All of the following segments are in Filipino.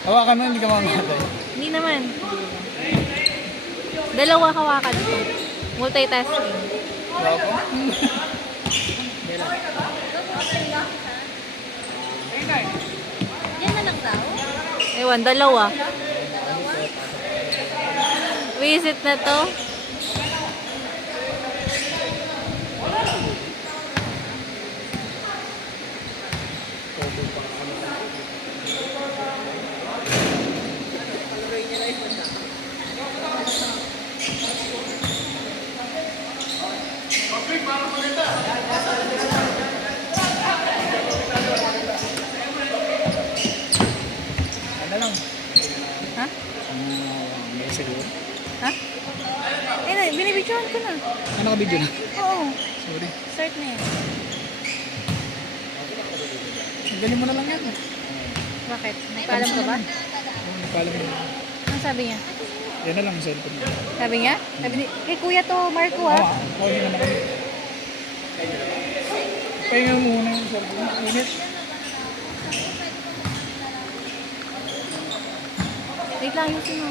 Hawakan mo, hindi ka mamatay. Hindi naman. Dalawa hawakan ito. Multitasking. Wala po. Yan na lang daw. Ewan, dalawa. Visit na to. Ano lang? Ha? May siguro. Ha? Eh, binibidyoan ko na. Ano ka video na? Oo. Sorry. Start na yan. Galing mo na lang yan. Bakit? Nagpaalam ka ba? Oo, nagpaalam mo. Ano sabi niya? Yan na lang ang cellphone mo. Sabi niya? Sabi ni, eh kuya to, Marco Oo, ah. hindi naman kami. Pahinga muna yung cellphone. Init. Wait lang, ayusin mo.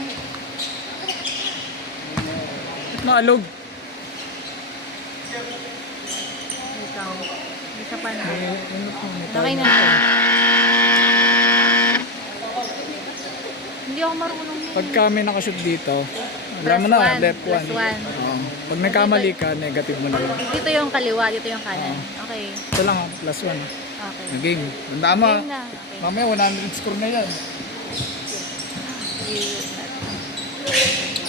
Ba't maalog? Wait lang. Isa pa na. Init Okay na. Hindi ako marunong. Pagka may nakashoot dito, alam mo Plus na, one, left plus one. one. Oo. Pag nagkamali ka, negative mo na lang. Dito yung kaliwa, dito yung kanan. Okay. Ito lang, plus one. Okay. Na game. Tandaan mo. Game na. Okay. Mamaya 100 score na yan.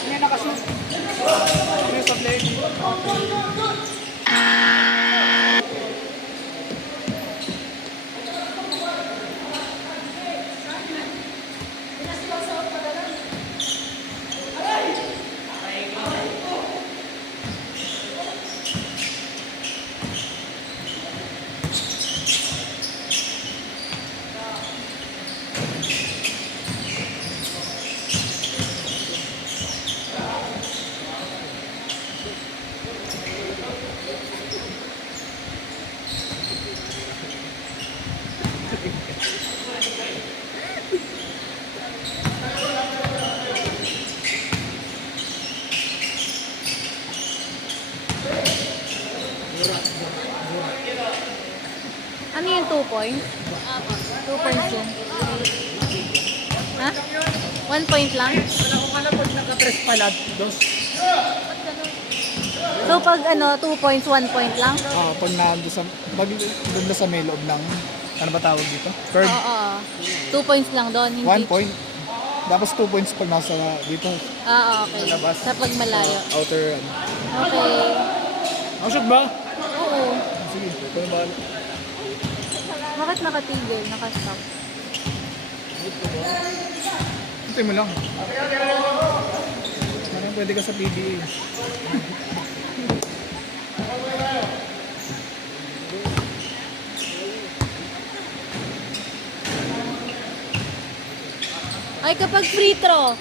Ano nakashoot? Ano sa play? Ano yung 2 points? 2 points yun. Ha? 1 point lang? Wala ko alam pag naka-press pala, dos. So pag ano, 2 points, 1 point lang? Oo, pag doon na sa may loob ng, ano ba tawag dito? Curve. Oo. 2 points lang doon. Hindi... 1 point. Tapos 2 points pag nasa dito. Okay. Labas. Sa pagmalayo. Outer. Okay. Shoot ba? Oo. Sige, ito na ba? Bakit nakatigil? Nakastop? Hintay mo lang. Parang pwede ka sa PBA. Ay, kapag free throw.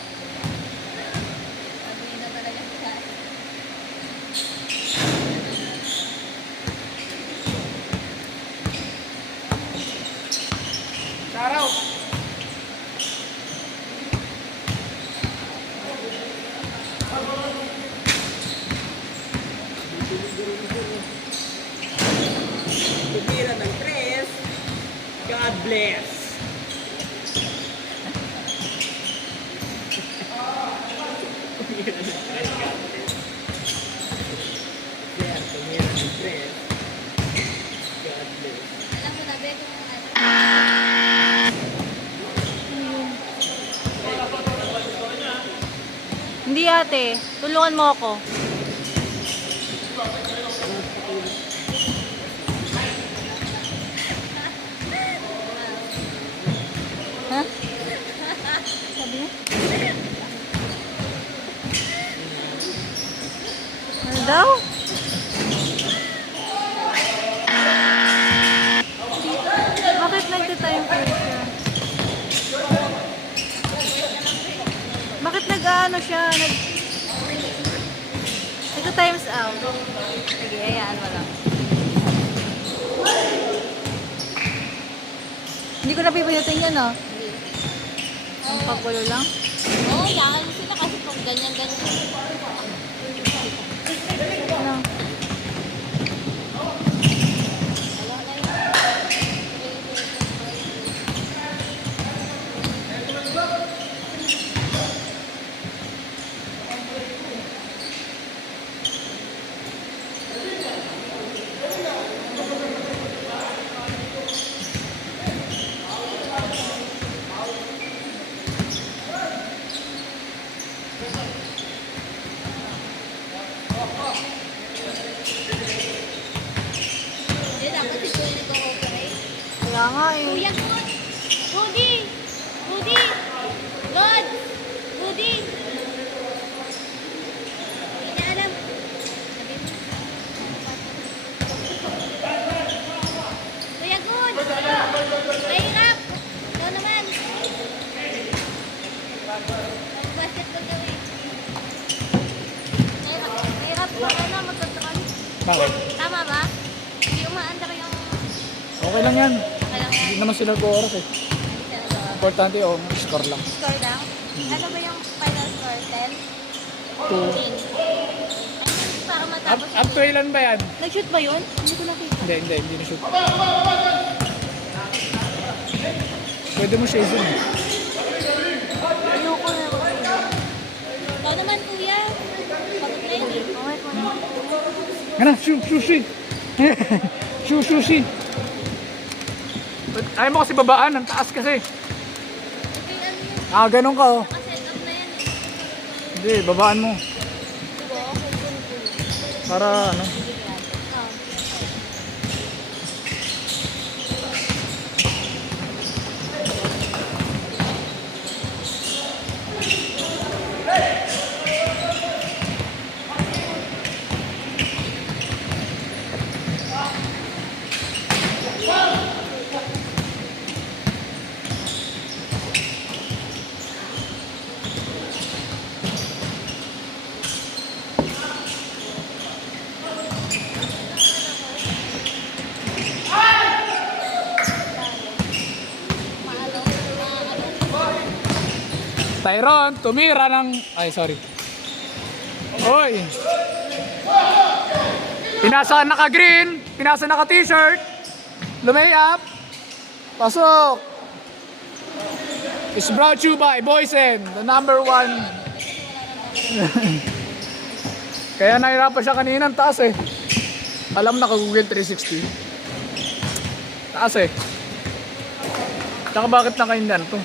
Shoutout! Tumira ng tres. God bless. Tumira ng tres. God bless. Alam mo na, be, kung ano. Hindi ate. Tulungan mo ako. Ha? Sabi niya? Ano daw? Bakit nagtitime ko siya? Bakit nag-ano siya? Nag-times out. Sige, hayaan mo lang. Hindi ko na pipindutin yun, no? Ang pagulo lang. Oo, yakan mo sila kasi kung ganyan-ganyan. Ano? Hindi, dapat si Kuya nag-cooperate. Kaya nga eh. Kuya, good! Rudy! Rudy! God! Rudy! Hindi niya alam. Kuya, good! Mahirap! Ikaw naman! Basketball kami. Mahirap pa ano, magkatron. Bakit? Tama ba? Hindi umaandar yung... Okay lang yan. Okay lang yan. Hindi naman sila nag-oras eh. Hindi siya nagawa. Importante score lang. Score lang? Ano ba yung final score? 10? 2. 15? Para matapos Up to ilan ba yan? Nag-shoot ba yun? Hindi ko nakita. Hindi na shoot. Pwede mo siya i-zoom. Ayoko na. Ikaw naman, kuya. Pagod na yun eh. Okay ko naman. Ano? Sushi! Sushi! Ayaw mo kasi babaan, ang taas kasi. Okay, ano yun? Ganun ka oh. Nakaset up na yan eh. Hindi, babaan mo. Diba? Okay. Para ano. Tyron, tumira ng... Ay, sorry. Oy! Pinasa naka-green, pinasa naka-t-shirt. Lumay up. Pasok. It's brought to you by Boysen, the number 1. Kaya nahirapan siya kanina, taas eh. Alam naka-Google 360. Taas eh. Tsaka bakit nakaindan to?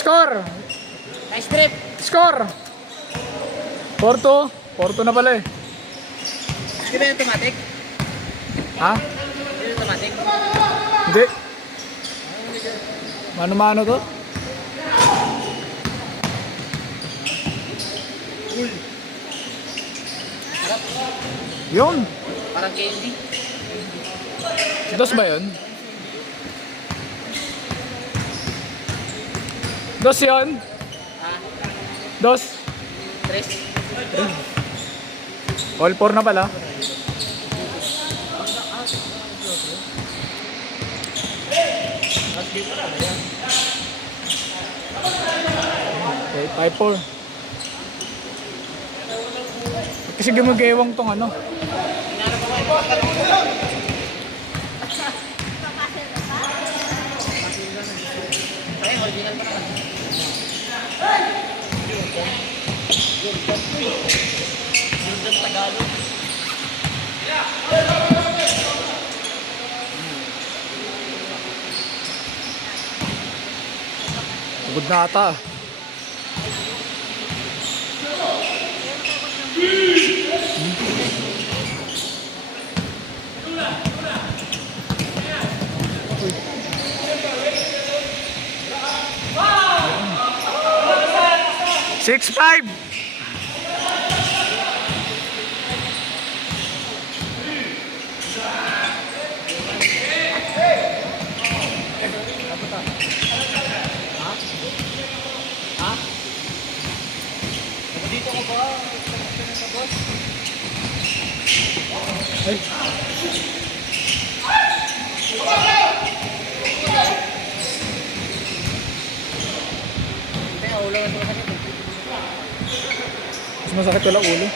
Score! Nice trip! Score! Porto. Porto na pala eh. Di ba yung automatic? Ha? Di ba yung automatic? Hindi. Mano-mano to? Yun. Parang candy. Dos ba yun? Dos yun? Dos? Tres. All four na pala. Okay, 5-4. Kasi gumagewang tong ano. Ay, original pa naman. Yung Tagalog. Pagod na ata. 6-5. Dito ko ba? Boss? Ay. Kaya ulo na sumasakit. Mas masakit wala ulo.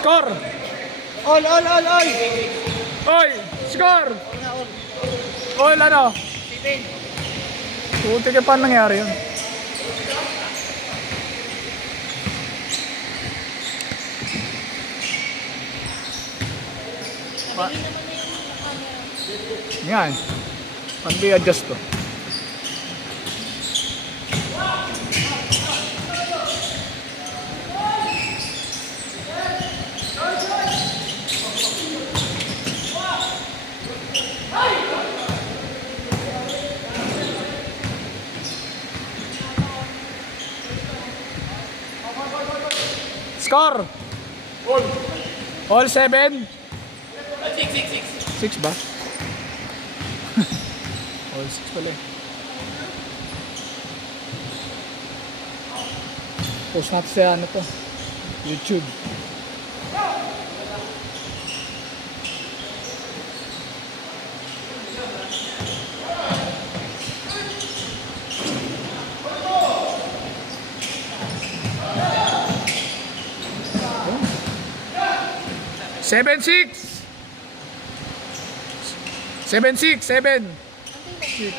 Score! All! Oy! Score! Na all. All ano? 7. Puti ka pa nangyari yun. Yan. Pan-adjust to. Score! All 7? 6 ba? All 6 pala eh. Post natin sa ano to, YouTube. Seven, 6. 7, 6, 7. 6.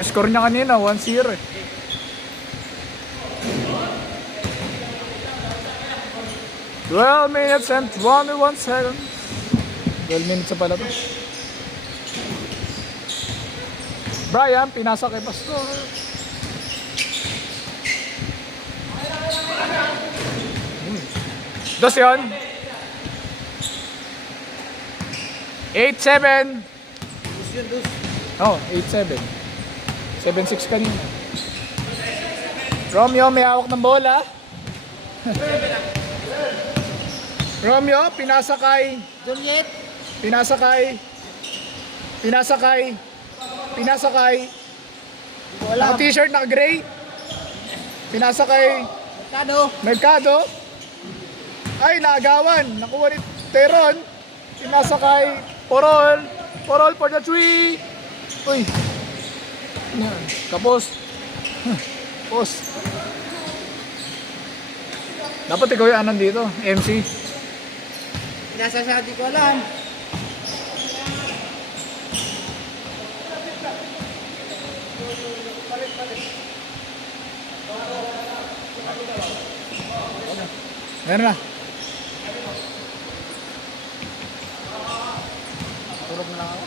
Score niya kanina, 1-0 eh. Twelve minutes and 21 seconds. 12 minutes na pala to. Brian, pinasa kay Pastor. Dos yun. 8-7. Oh, 8-7. 7-6 kanina. Romeo, may hawak ng bola. Romeo, pinasa kay Juliet. Pinasa kay Wala. naka-t-shirt, naka-gray. Pinasa kay Mercado. Mercado. Ay, naagawan. Nakuha ni Teron. Pinasa kay Porol. Porol for the 3. Uy. Yan. Kapos. Pos. Dapat ikaw yung anan dito, MC. Nasa siya, di ko alam. Ayan na. Tulog na lang ako.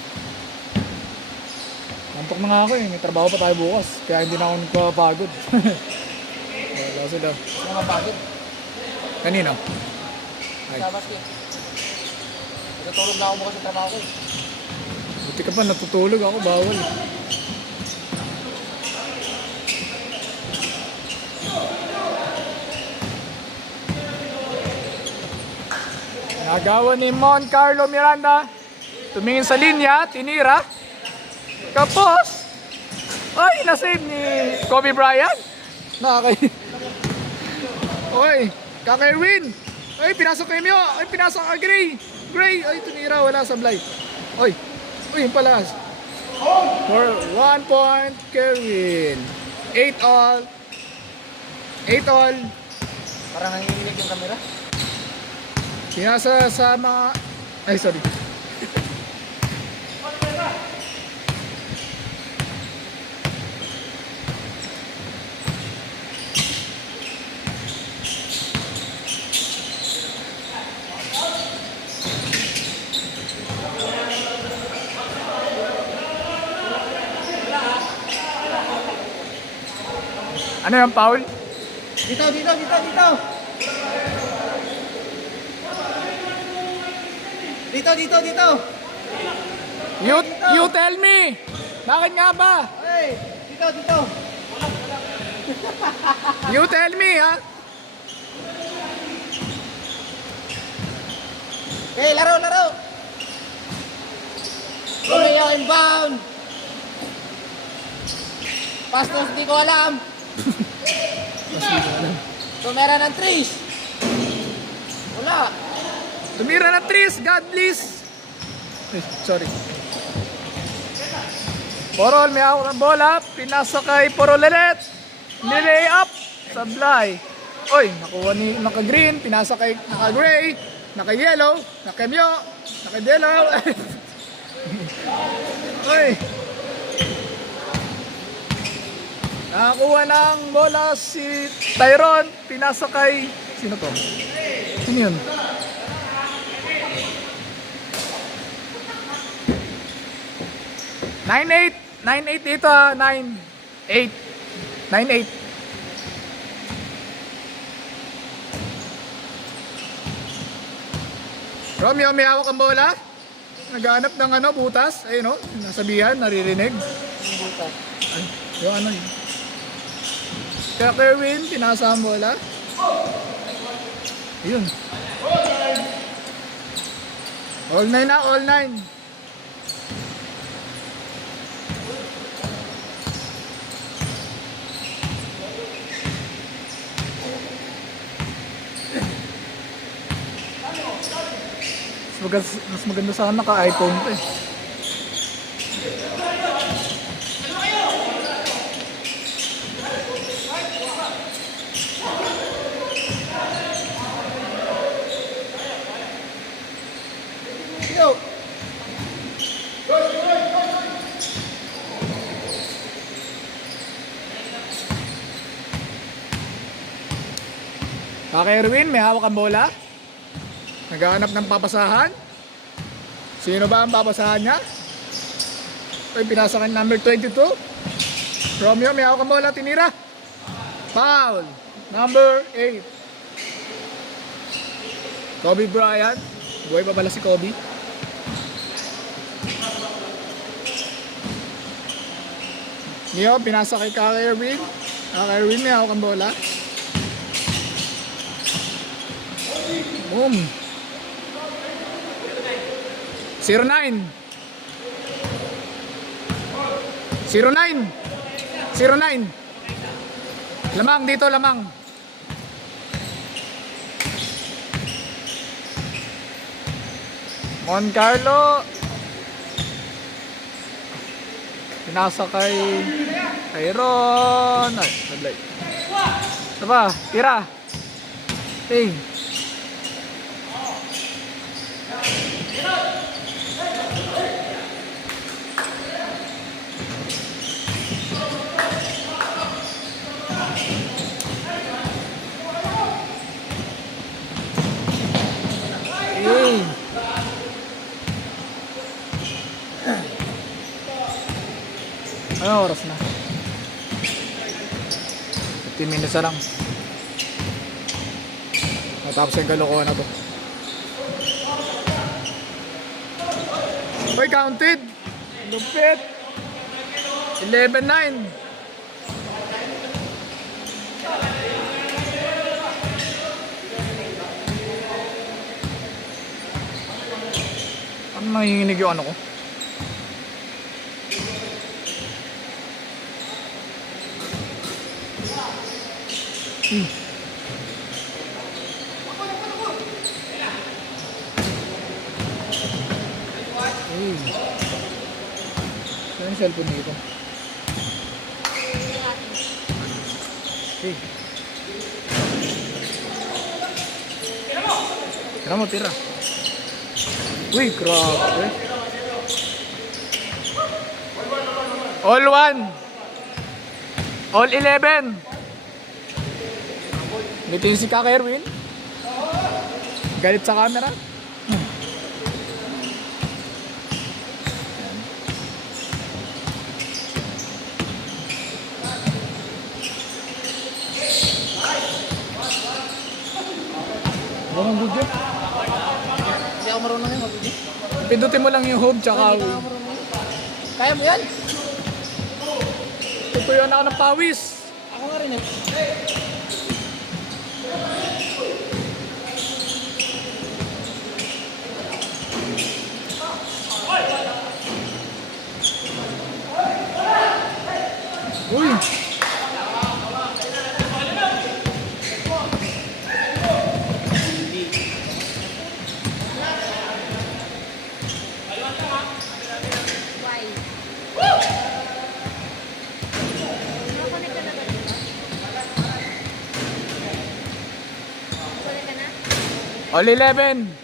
Antok na nga ako eh. May trabaho pa tayo bukas. Kaya hindi na ako nagpapagod. Wala sila. Mga pagod. Kanino? Ay. Sa basket. Natutulog na ako bukas sa trabaho ko eh. Buti ka pa, natutulog ako. Bawal. Nagawa ni Mon Carlo Miranda. Tumingin sa linya, tinira. Kapos! Ay, nasave ni Kobe Bryant. Nakakay... Oy, kaka-Erwin. Ay, pinasok kay Mio. Ay, pinasok kay Gray. Gray, ay, tinira. Wala sa blind. Oy, yung pala. For 1 point, Kerwin. 8 all. 8 all. Parang nanginginig yung camera. Pinasa sa mga... Ay, sorry. Ano yung foul? Dito! Dito, dito, dito. You tell me. Bakit nga ba? Hey, dito, dito. You tell me, ha? Okay, laro, laro. Romeo inbound. Pastos, di ko alam. Tumera ng trees. Wala. Tumira na Tris, God bless. Sorry. Porol, may hawak ng bola. Pinasa kay Porol ulit. Nilay up. Sablay. Oy, nakuha ni naka-green. Pinasa kay naka-gray. Naka-yellow. Naka-myo. Naka-yellow. Oy. Nakakuha ng bola si Tyron. Pinasa kay... Sino to? Sino yun? Nine-8. 9-8 dito ha. 9-8. 9-8. Romeo, may hawak ang bola. Naghanap ng ano, butas. Ayun o, nasabihan, naririnig. Ay, yung ano yun. Kaya Kerwin, pinasa ang bola. Ayun. All 9 na, all 9. Mas maganda sana naka-iPhone to eh. Yo. Kaka Erwin, may hawak ang bola. Naghahanap ng papasahan. Sino ba ang papasahan niya? Ay, pinasa kay number 22. Romeo, may hawak ang bola. Tinira. Foul. Number 8. Kobe Bryant. Buhay pa pala si Kobe. Neo, pinasa kay Kaka Erwin. Kaka Erwin, may hawak ang bola. Boom. 09. 09. 09. Lamang dito, lamang. Moncarlo. Pinasa kay Tyron. Ay, sablay. Ito ba? Tira. Ting. Hey. Ano oras na? 15 minutes na lang. Matapos yung kalokohan na to. Hoy, counted! Lupit! 11-9. Ano nanginginig yung ano ko? Saan yung cellphone dito? Hey. Tira mo, tira. Uy, grabe. All 1. All 11. Bitin si Kaka Erwin. Galit sa camera. Ano ang video? Hindi ako marunong yun, mag-video. Pindutin mo lang yung home tsaka Hindi ka away. nga marunong. Kaya mo yan? Tutuyo na ako ng pawis. Ako nga rin eh. Uy! Why? Nakakonect ka na ba dito? Nakakonect ka na? All 11.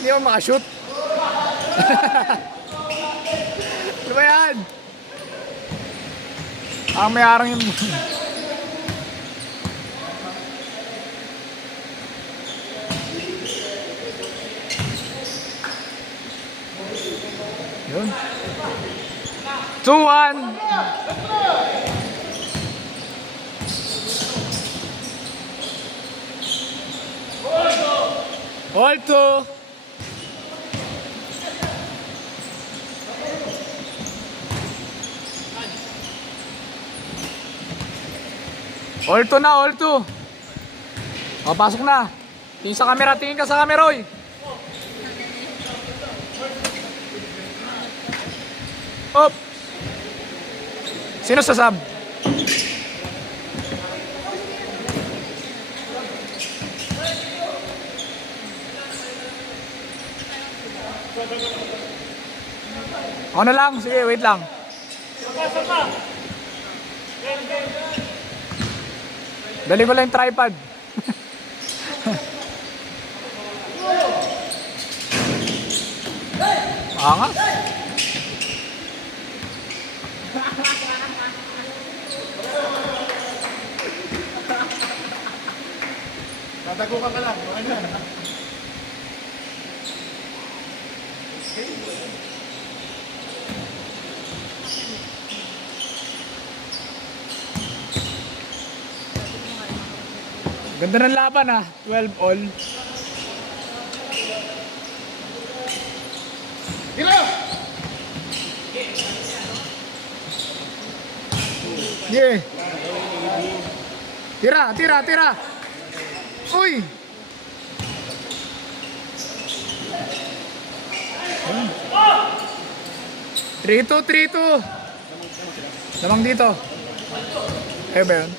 Hindi ako makashoot. Ano ba yan? Ang may-arang yung... Yun. 2-1. All two. All two na, all two. O, pasok na. Tingin sa camera, tingin ka sa camera, oy. Op. Sino sa sub? Ako na lang, sige, wait lang. Dali ko lang yung tripod. Nga. Tatago ka lang. Okay na. Ganda ng laban ah, 12 all. Tira! Yeah. Tira, tira, tira. Uy. 3-2, 3-2. Lamang dito. Kaya ba yun?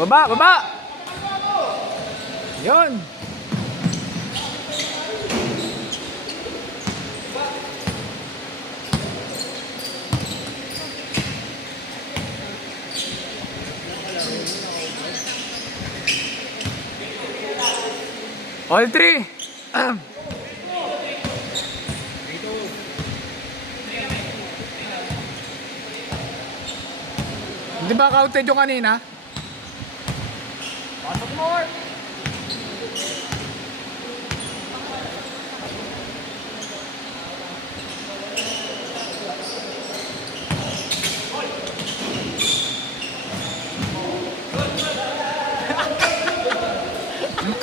Baba, baba. Yun. All three. Di ba counted yung kanina? Pasok mo!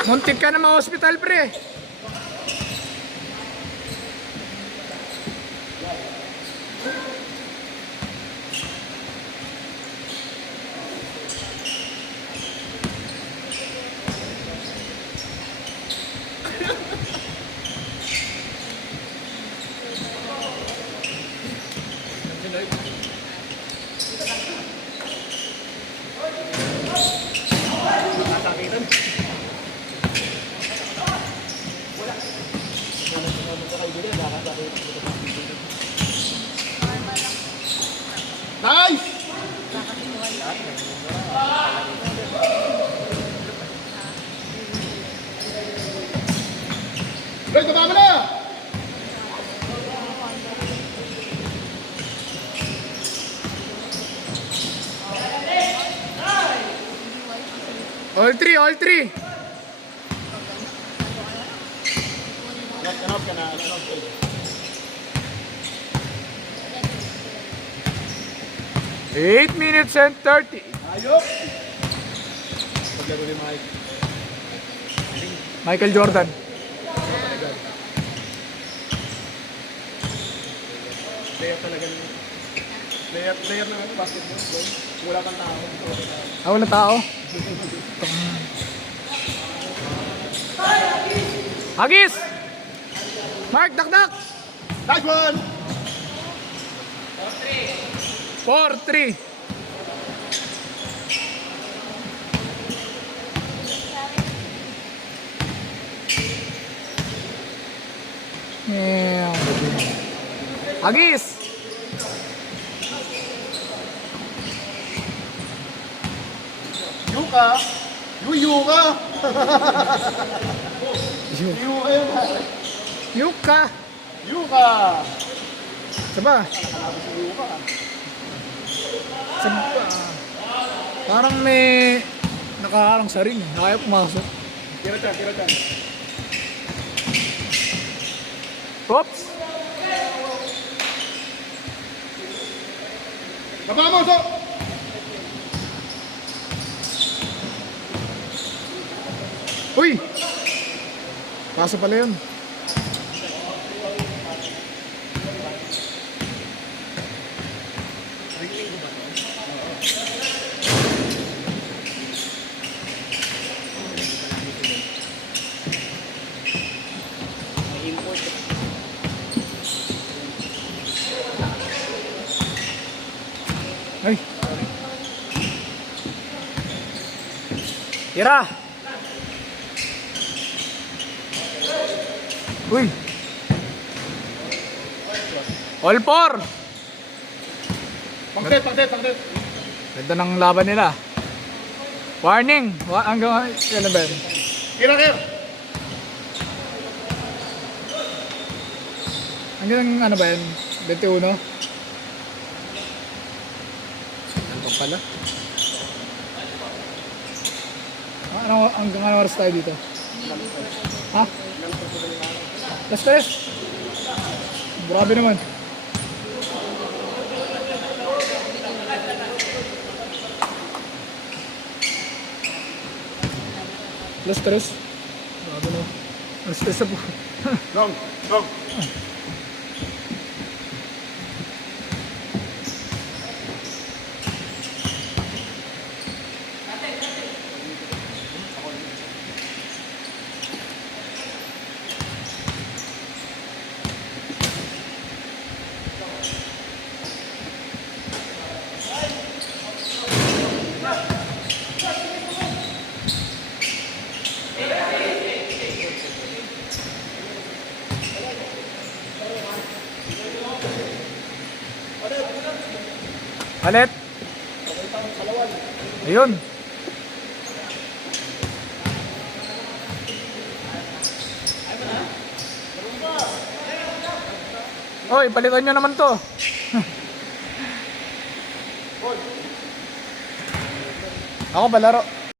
Muntik ka na ma-hospital, pre. Nice! Guys, baba mo na! All three, all three. Ganap ka na. Ganap ka. 8 minutes and 30. Ayop! Paglaro ni Mike. Michael Jordan. Player talaga niya. Player na basketball. Wala kang tao. Ah, wala tao. Hagis! Mark, dakdak! Nice one! 4-3. Yeah. Hagis! Yuka! Yuka! Yuka yun ha! Yuka! Yuka! Saba? Yuka! Saba? Parang may nakaharang sa ring. Ayaw pumasok. Tira dyan. Oops! Baba mo, so! Uy! Kaso pala yun. Ay! Tira! Uy! All four! Pangdet! Ganda ng laban nila. Warning! Hanggang kailan ba yun? Tira kayo! Hanggang ano ba yun? 21? Ano pa pala? Ano, hanggang ano oras tayo dito? Ha? Last test? Grabe naman. Last test? Grabe naman. Last test na po. Long! Palit! Ayun! Oy, palitan nyo naman to. Ako palaro.